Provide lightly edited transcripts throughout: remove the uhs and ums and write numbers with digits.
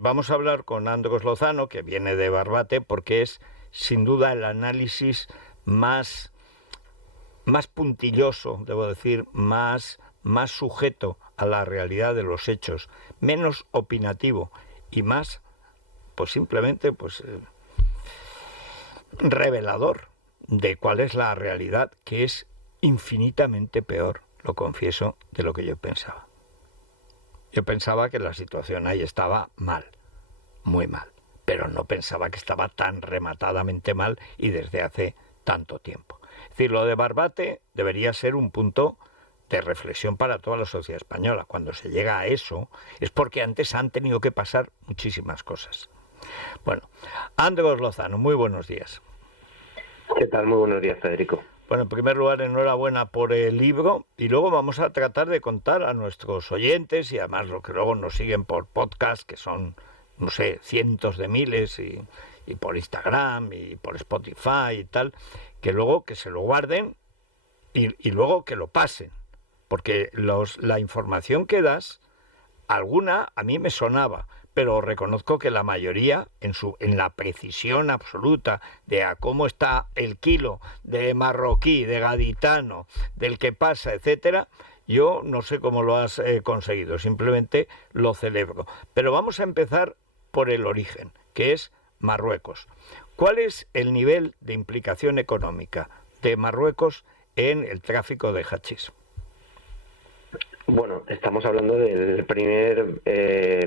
vamos a hablar con Andrés Lozano, que viene de Barbate, porque es sin duda el análisis más puntilloso, debo decir, más sujeto a la realidad de los hechos, menos opinativo y más, pues simplemente, revelador de cuál es la realidad, que es infinitamente peor, lo confieso, de lo que yo pensaba. Yo pensaba que la situación ahí estaba mal, muy mal, pero no pensaba que estaba tan rematadamente mal y desde hace tanto tiempo. Es decir, lo de Barbate debería ser un punto de reflexión para toda la sociedad española. Cuando se llega a eso es porque antes han tenido que pasar muchísimas cosas. Bueno, Andrés Lozano, muy buenos días. ¿Qué tal? Muy buenos días, Federico. Bueno, en primer lugar, enhorabuena por el libro y luego vamos a tratar de contar a nuestros oyentes y además los que luego nos siguen por podcast, que son, no sé, cientos de miles y por Instagram y por Spotify y tal, que luego que se lo guarden y luego que lo pasen, porque la información que das, alguna a mí me sonaba, pero reconozco que la mayoría, en la precisión absoluta de a cómo está el kilo de marroquí, de gaditano, del que pasa, etcétera, yo no sé cómo lo has conseguido, simplemente lo celebro. Pero vamos a empezar por el origen, que es Marruecos. ¿Cuál es el nivel de implicación económica de Marruecos en el tráfico de hachís? Bueno, estamos hablando del primer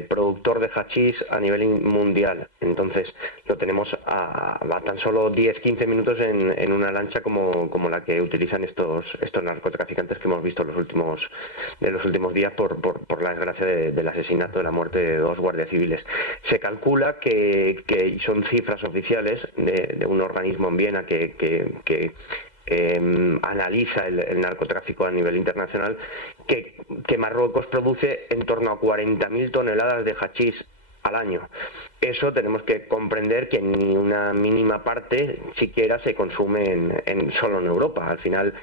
productor de hachís a nivel mundial. Entonces, lo tenemos a tan solo 10-15 minutos en una lancha como la que utilizan estos narcotraficantes que hemos visto los últimos días por la desgracia del asesinato, de la muerte de 2 guardias civiles. Se calcula que son cifras oficiales de un organismo en Viena que analiza el narcotráfico a nivel internacional, que Marruecos produce en torno a 40.000 toneladas de hachís al año. Eso tenemos que comprender que ni una mínima parte siquiera se consume solo en Europa. Al final,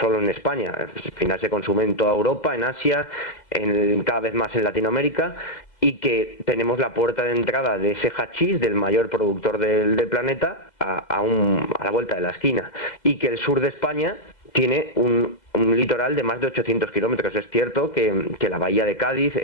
solo en España. Al final se consume en toda Europa, en Asia, cada vez más en Latinoamérica, y que tenemos la puerta de entrada de ese hachís, del mayor productor del planeta, a la vuelta de la esquina, y que el sur de España tiene un litoral de más de 800 kilómetros. Es cierto que la bahía de Cádiz,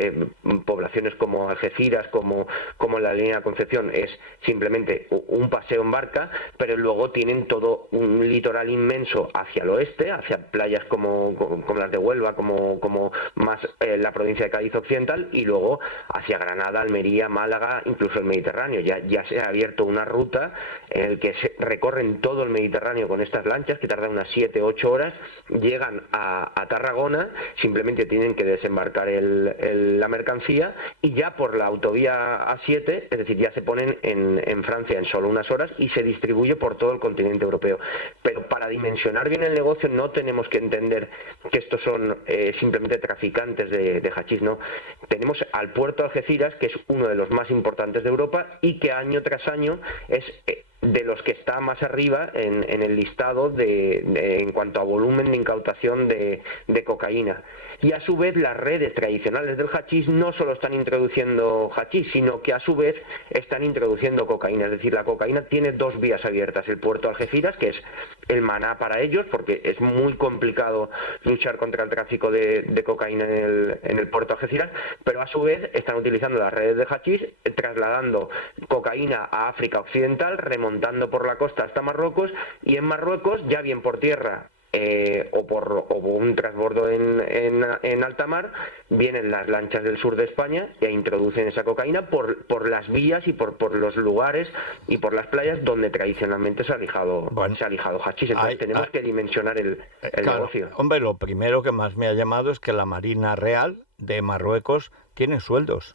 poblaciones como Algeciras, como la línea de Concepción, es simplemente un paseo en barca, pero luego tienen todo un litoral inmenso hacia el oeste, hacia playas como las de Huelva, como más la provincia de Cádiz occidental, y luego hacia Granada, Almería, Málaga, incluso el Mediterráneo. Ya se ha abierto una ruta en la que se recorren todo el Mediterráneo con estas lanchas, que tardan unas 7-8 horas, llegan a Tarragona, simplemente tienen que desembarcar la mercancía y ya por la autovía A7, es decir, ya se ponen en Francia en solo unas horas y se distribuye por todo el continente europeo. Pero para dimensionar bien el negocio no tenemos que entender que estos son simplemente traficantes de hachís, no. Tenemos al puerto de Algeciras, que es uno de los más importantes de Europa y que año tras año es de los que está más arriba en el listado en cuanto a volumen de incautación de cocaína. Y a su vez las redes tradicionales del hachís no solo están introduciendo hachís, sino que a su vez están introduciendo cocaína. Es decir, la cocaína tiene 2 vías abiertas: el puerto de Algeciras, que es el maná para ellos, porque es muy complicado luchar contra el tráfico de cocaína en el puerto de Algeciras, pero a su vez están utilizando las redes de hachís, trasladando cocaína a África Occidental, remontando por la costa hasta Marruecos, y en Marruecos, ya bien por tierra o por un transbordo en alta mar, vienen las lanchas del sur de España e introducen esa cocaína por las vías y por los lugares y por las playas donde tradicionalmente se ha lijado hachís. Entonces tenemos que dimensionar el claro, negocio. Hombre, lo primero que más me ha llamado es que la Marina Real de Marruecos tiene sueldos.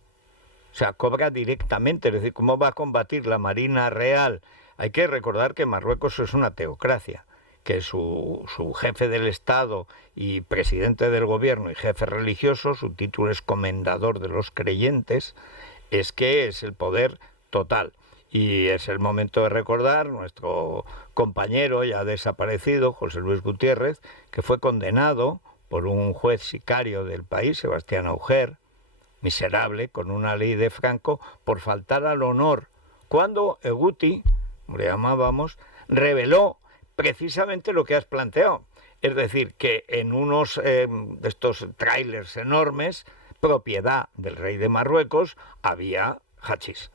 O sea, cobra directamente. Es decir, ¿cómo va a combatir la Marina Real? Hay que recordar que Marruecos es una teocracia, que su jefe del Estado y presidente del gobierno y jefe religioso, su título es comendador de los creyentes, es que es el poder total. Y es el momento de recordar nuestro compañero ya desaparecido, José Luis Gutiérrez, que fue condenado por un juez sicario del país, Sebastián Auger, miserable, con una ley de Franco, por faltar al honor, cuando Eguti, le llamábamos, reveló precisamente lo que has planteado. Es decir, que en unos de estos trailers enormes, propiedad del rey de Marruecos, había hachís.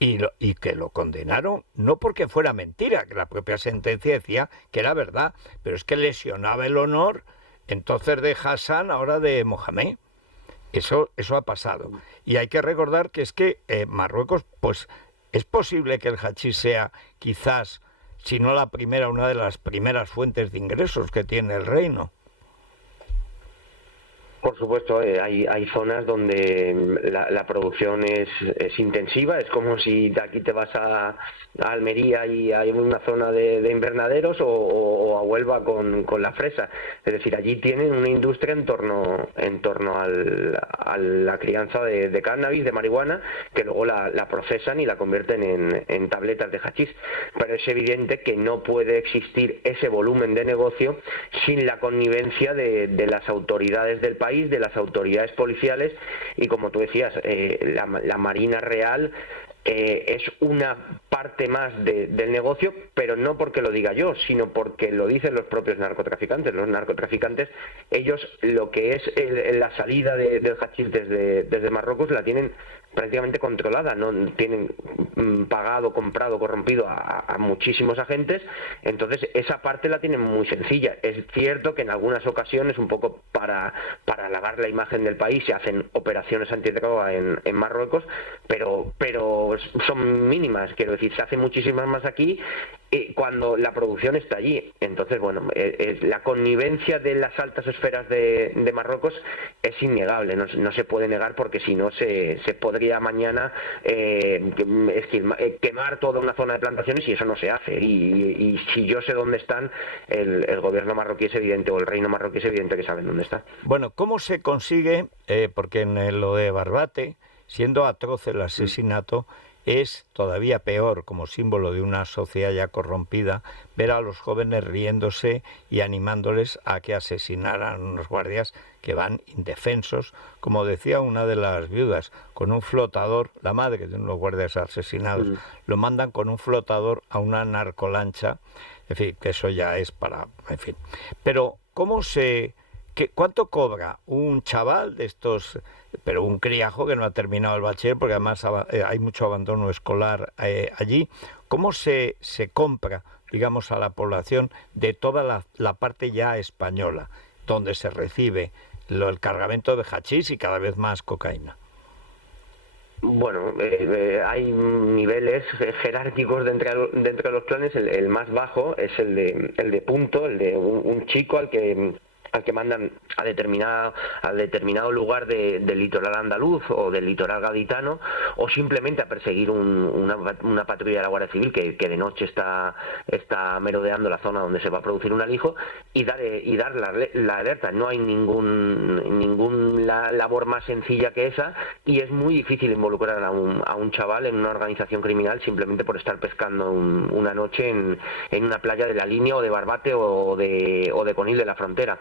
Y que lo condenaron, no porque fuera mentira, que la propia sentencia decía que era verdad, pero es que lesionaba el honor entonces de Hassan, ahora de Mohamed. Eso ha pasado. Y hay que recordar que es que Marruecos, pues es posible que el hachís sea quizás, si no la primera, una de las primeras fuentes de ingresos que tiene el reino. Por supuesto, hay zonas donde la producción es intensiva. Es como si de aquí te vas a Almería y hay una zona de invernaderos, o a Huelva con la fresa. Es decir, allí tienen una industria en torno a la crianza de cannabis, de marihuana, que luego la procesan y la convierten en tabletas de hachís. Pero es evidente que no puede existir ese volumen de negocio sin la connivencia de las autoridades del país, de las autoridades policiales, y como tú decías, la Marina Real es una parte más del negocio, pero no porque lo diga yo, sino porque lo dicen los propios narcotraficantes. Los narcotraficantes, ellos lo que es la salida del hachís desde Marruecos la tienen prácticamente controlada, no tienen pagado, comprado, corrompido a muchísimos agentes. Entonces esa parte la tienen muy sencilla. Es cierto que en algunas ocasiones, un poco para halagar la imagen del país, se hacen operaciones antidroga en Marruecos, pero son mínimas, quiero decir, se hacen muchísimas más aquí cuando la producción está allí. Entonces, bueno, la connivencia de las altas esferas de Marruecos es innegable, no se puede negar, porque si no se podría mañana quemar toda una zona de plantaciones, y eso no se hace. Y si yo sé dónde están, el gobierno marroquí es evidente, o el reino marroquí es evidente que saben dónde están. Bueno, ¿cómo se consigue? Porque en lo de Barbate, siendo atroz el asesinato, es todavía peor, como símbolo de una sociedad ya corrompida, ver a los jóvenes riéndose y animándoles a que asesinaran a unos guardias que van indefensos, como decía una de las viudas, con un flotador, la madre de unos guardias asesinados, lo mandan con un flotador a una narcolancha. En fin, que eso ya es para... En fin. Pero, ¿cuánto cobra un chaval de estos, pero un criajo que no ha terminado el bachiller, porque además hay mucho abandono escolar allí? ¿Cómo se compra, digamos, a la población de toda la parte ya española, donde se recibe el cargamento de hachís y cada vez más cocaína? Bueno, hay niveles jerárquicos dentro de los clanes. El más bajo es el de Punto, el de un chico al que mandan a determinado lugar del litoral andaluz o del litoral gaditano, o simplemente a perseguir una patrulla de la Guardia Civil que de noche está merodeando la zona donde se va a producir un alijo, y dar la alerta. No hay ninguna labor más sencilla que esa, y es muy difícil involucrar a un chaval en una organización criminal simplemente por estar pescando una noche en una playa de La Línea, o de Barbate, o de Conil de la Frontera.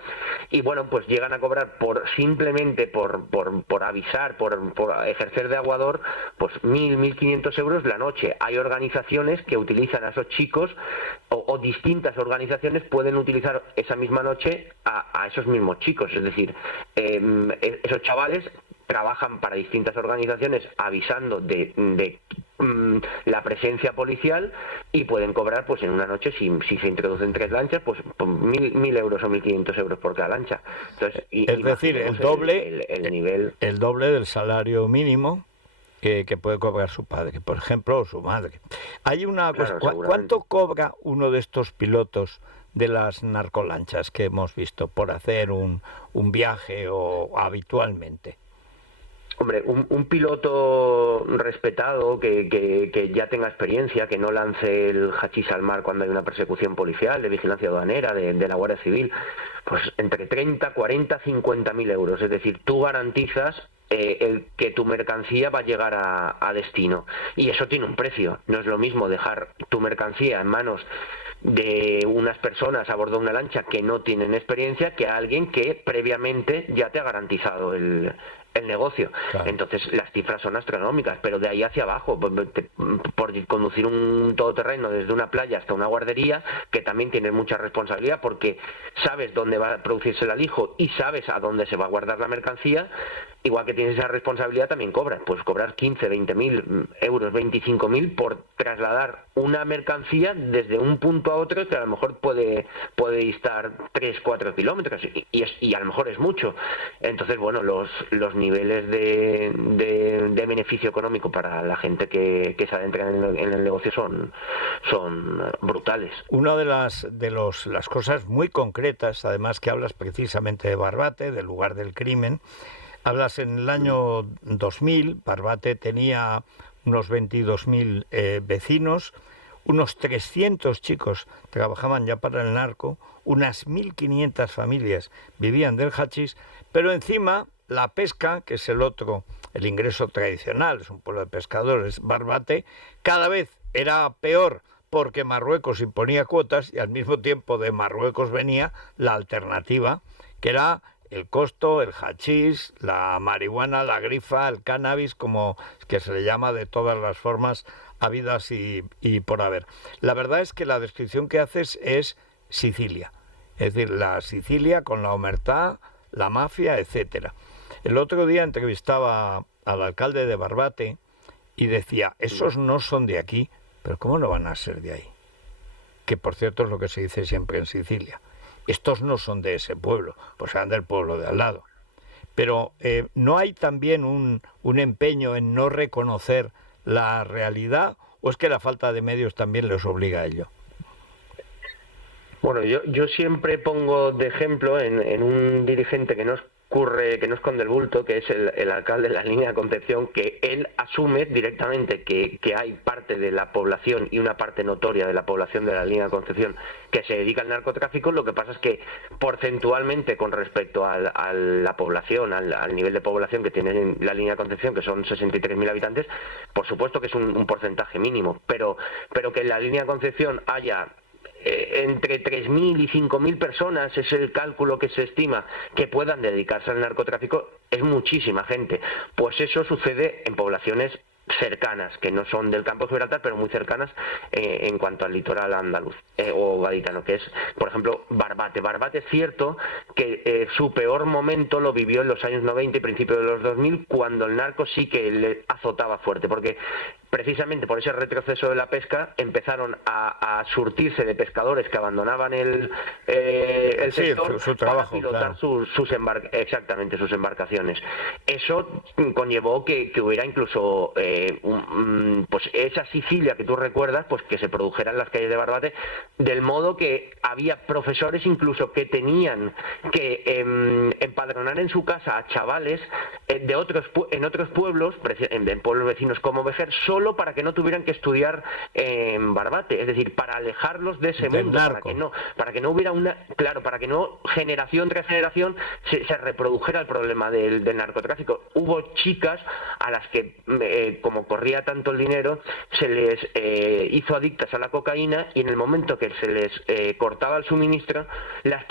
Y bueno, pues llegan a cobrar simplemente por avisar, por ejercer de aguador, pues 1.500 euros la noche. Hay organizaciones que utilizan a esos chicos, o distintas organizaciones pueden utilizar esa misma noche a esos mismos chicos. Es decir, esos chavales trabajan para distintas organizaciones avisando de la presencia policial, y pueden cobrar, pues en una noche, si se introducen 3 lanchas, pues 1.000 euros o 1.500 euros por cada lancha. Entonces, es decir, el doble, el nivel, el doble del salario mínimo que puede cobrar su padre, por ejemplo, o su madre. Hay una cosa, ¿cuánto cobra uno de estos pilotos de las narcolanchas que hemos visto por hacer un viaje o habitualmente? Hombre, un piloto respetado que ya tenga experiencia, que no lance el hachís al mar cuando hay una persecución policial, de vigilancia aduanera, de la Guardia Civil, pues entre 30, 40, 50.000 euros. Es decir, tú garantizas el que tu mercancía va a llegar a destino. Y eso tiene un precio. No es lo mismo dejar tu mercancía en manos de unas personas a bordo de una lancha que no tienen experiencia, que a alguien que previamente ya te ha garantizado el el negocio. Claro. Entonces las cifras son astronómicas, pero de ahí hacia abajo, por conducir un todoterreno desde una playa hasta una guardería, que también tienes mucha responsabilidad porque sabes dónde va a producirse el alijo y sabes a dónde se va a guardar la mercancía. Igual que tienes esa responsabilidad, también cobras. Puedes cobrar 15, 20.000 euros, 25.000 por trasladar una mercancía desde un punto a otro que a lo mejor puede distar 3, 4 kilómetros y a lo mejor es mucho. Entonces, bueno, los niveles de beneficio económico para la gente que se adentra en el negocio son brutales. Una de las cosas muy concretas, además que hablas precisamente de Barbate, del lugar del crimen. Hablas en el año 2000, Barbate tenía unos 22.000 vecinos, unos 300 chicos trabajaban ya para el narco, unas 1.500 familias vivían del hachís, pero encima la pesca, que es el ingreso tradicional, es un pueblo de pescadores, Barbate, cada vez era peor porque Marruecos imponía cuotas y al mismo tiempo de Marruecos venía la alternativa, que era el costo, el hachís, la marihuana, la grifa, el cannabis, como que se le llama de todas las formas habidas y por haber. La verdad es que la descripción que haces es Sicilia, es decir, la Sicilia con la omertá, la mafia, etcétera. El otro día entrevistaba al alcalde de Barbate y decía, esos no son de aquí, pero ¿cómo no van a ser de ahí? Que por cierto es lo que se dice siempre en Sicilia. Estos no son de ese pueblo, pues serán del pueblo de al lado. Pero ¿no hay también un empeño en no reconocer la realidad o es que la falta de medios también les obliga a ello? Bueno, yo siempre pongo de ejemplo en un dirigente que no esconde el bulto, que es el alcalde de la línea de Concepción, que él asume directamente que hay parte de la población y una parte notoria de la población de la línea de Concepción que se dedica al narcotráfico. Lo que pasa es que porcentualmente con respecto a la población, al nivel de población que tiene la línea de Concepción, que son 63.000 habitantes, por supuesto que es un porcentaje mínimo, pero que en la línea de Concepción haya entre 3.000 y 5.000 personas, es el cálculo que se estima que puedan dedicarse al narcotráfico, es muchísima gente. Pues eso sucede en poblaciones cercanas, que no son del campo de Gibraltar, pero muy cercanas en cuanto al litoral andaluz o gaditano, que es, por ejemplo, Barbate. Barbate es cierto que su peor momento lo vivió en los años 90 y principios de los 2000, cuando el narco sí que le azotaba fuerte, porque precisamente por ese retroceso de la pesca empezaron a surtirse de pescadores que abandonaban el sector su trabajo, para pilotar claro. sus embarcaciones. Eso conllevó que hubiera incluso pues esa Sicilia que tú recuerdas, pues que se produjera en las calles de Barbate, del modo que había profesores incluso que tenían que empadronar en su casa a chavales en otros pueblos, en pueblos vecinos como Vejer, solo para que no tuvieran que estudiar en Barbate, es decir, para alejarlos de ese mundo, para que no hubiera para que no generación tras generación se reprodujera el problema del narcotráfico. Hubo chicas a las que como corría tanto el dinero, se les hizo adictas a la cocaína, y en el momento que se les cortaba el suministro, las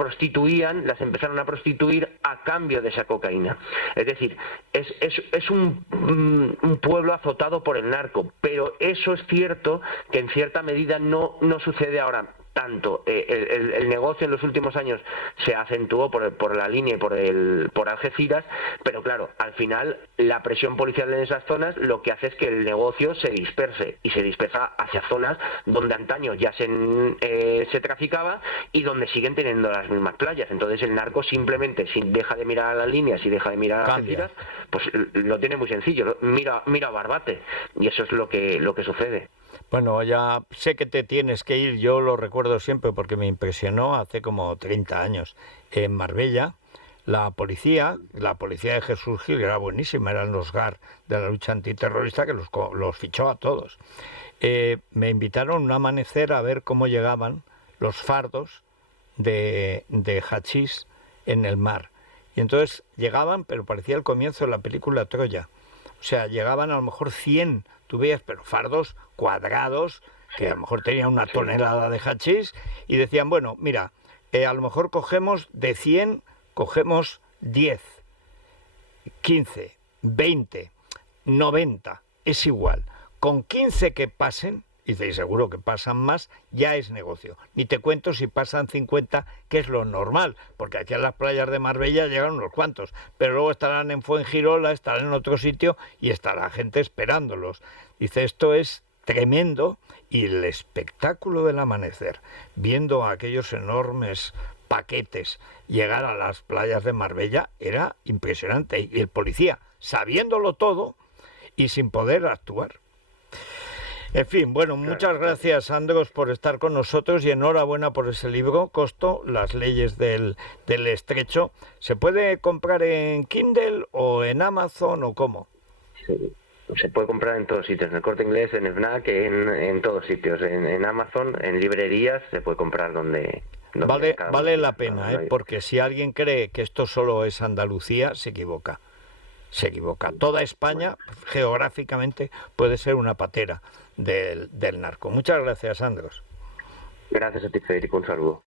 empezaron a prostituir a cambio de esa cocaína. Es decir, es un pueblo azotado por el narco, pero eso es cierto que en cierta medida no sucede ahora tanto. El negocio en los últimos años se acentuó por la línea y por Algeciras, pero claro, al final la presión policial en esas zonas lo que hace es que el negocio se disperse, y se dispersa hacia zonas donde antaño ya se traficaba y donde siguen teniendo las mismas playas. Entonces el narco simplemente, si deja de mirar a las líneas y deja de mirar a Algeciras, pues lo tiene muy sencillo, mira a Barbate, y eso es lo que sucede. Bueno, ya sé que te tienes que ir, yo lo recuerdo siempre porque me impresionó hace como 30 años en Marbella. La policía de Jesús Gil era buenísima, eran los GAR de la lucha antiterrorista que los fichó a todos. Me invitaron un amanecer a ver cómo llegaban los fardos de hachís en el mar. Y entonces llegaban, pero parecía el comienzo de la película Troya. O sea, llegaban a lo mejor 100, tú veías, pero fardos cuadrados, que a lo mejor tenían una tonelada de hachís, y decían, bueno, mira, a lo mejor cogemos de 100, cogemos 10. 15, 20, 90, es igual. Con 15 que pasen, y seguro que pasan más, ya es negocio. Ni te cuento si pasan 50, que es lo normal, porque aquí a las playas de Marbella llegan unos cuantos, pero luego estarán en Fuengirola, estarán en otro sitio y estará gente esperándolos. Dice, esto es tremendo, y el espectáculo del amanecer, viendo aquellos enormes paquetes llegar a las playas de Marbella, era impresionante. Y el policía, sabiéndolo todo y sin poder actuar. En fin, bueno, muchas gracias, Andros, por estar con nosotros y enhorabuena por ese libro, Costo, Las leyes del estrecho. ¿Se puede comprar en Kindle o en Amazon o cómo? Sí, se puede comprar en todos sitios, en el Corte Inglés, en FNAC, en todos sitios, en Amazon, en librerías, se puede comprar donde vale la pena, porque si alguien cree que esto solo es Andalucía, se equivoca. Se equivoca. Toda España, geográficamente, puede ser una patera del narco. Muchas gracias, Andros. Gracias a ti, Federico. Un saludo.